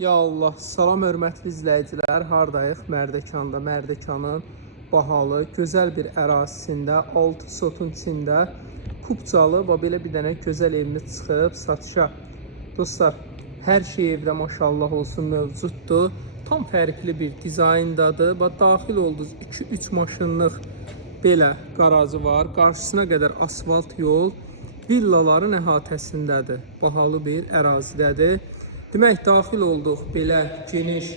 Ya Allah, salam hörmətli izləyicilər, hardayıq? Mərdəkanda, Mərdəkanın bahalı, gözəl bir ərazisində, 6 sotun içində Kupcalı və belə bir dənə gözəl evimiz çıxıb satışa. Dostlar, hər şey evdə maşallah olsun mövcuddur. Tam fərqli bir dizayndadır və daxil oldunuz 2-3 maşınlıq belə qarajı var. Qarşısına qədər asfalt yol, villaların əhatəsindədir. Bahalı bir ərazidədir. Demək, daxil olduq, belə geniş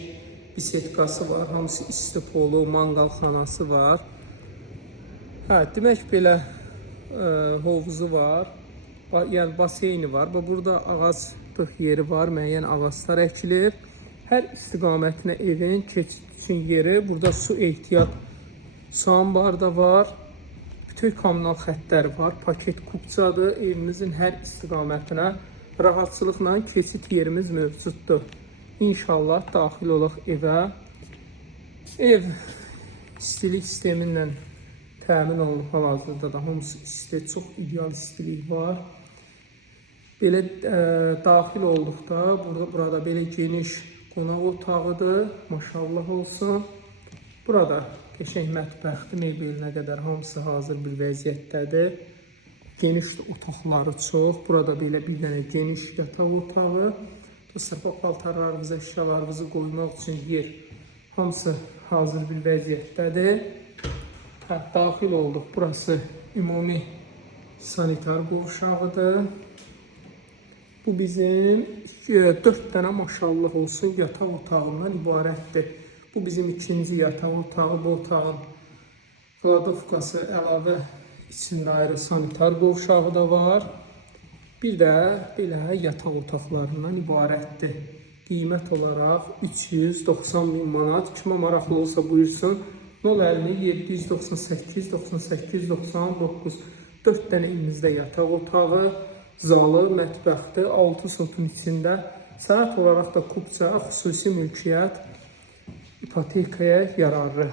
bisetkası var, hamısı istipolu, manqalxanası var. Demək, belə hovuzu var, yəni baseyni var. Burada ağaclıq yeri var, müəyyən ağaclar əkilir. Hər istiqamətinə evin keçid üçün yeri, burada su ehtiyat sambar da var. Bütün kommunal xəttləri var, paket Kupcadır, evimizin hər istiqamətinə rahatçılıqla keçid yerimiz mövcuddur. İnşallah daxil olaq evə. Ev istilik sistemindən təmin olunub hal-hazırda da hamısı isti, çox ideal istilik var. Belə daxil olduqda burada belə geniş qonaq otağıdır. Maşallah olsun. Burada qəşəng mətbəxdir, mebelinə qədər hamısı hazır bir vəziyyətdədir. Geniş otaqları çox. Burada belə bir dənə geniş yataq otağı. Dostlar, paltarlarınızı, əşyalarınızı qoymaq üçün yer. Hamısı hazır bir vəziyyətdədir. Daxil olduq. Burası ümumi sanitar qovşağıdır. Bu bizim 4 dənə maşallah olsun yataq otağından ibarətdir. Bu bizim ikinci yataq otağı. Bu otağın kladovkası əlavə içində ayrı sanitar qovşağı da var. Bir də belə yataq otaqlarından ibarətdir. Qiymət olaraq 390 min manat. Kimə maraqlı olsa buyursun. 050 798 98 99. 4 dənə evimizdə yataq otağı, zalı, mətbəxdir, 6 sotun içində. Sənəd olaraq da Kupca xüsusi mülkiyyət ipotekaya yararlı.